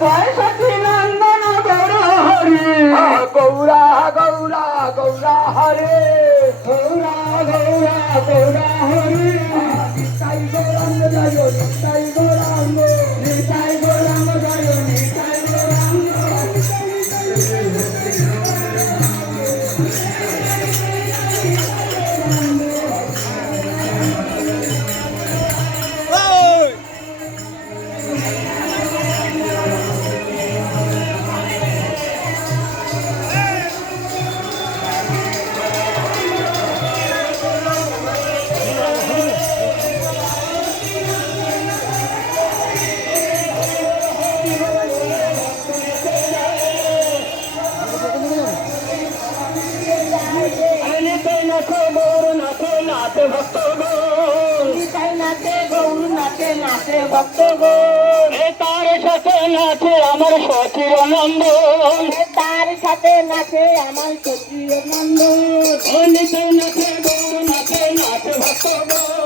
জয় সচি নন্দন গৌর হরি গৌরা গৌরা গৌরা হরে গৌরা গৌরা গৌরা হরি নিতাই গৌরাঙ্গ জয় নিতাই গৌরাঙ্গ নিতাই গৌরাঙ্গ জয় নিতাই গৌরাঙ্গ তার সাথে নাচে আমার সচির নন্দন তার সাথে নাচে আমার সচির নন্দন নিতে নাচে গৌর নাচে নাচে ভক্তগণ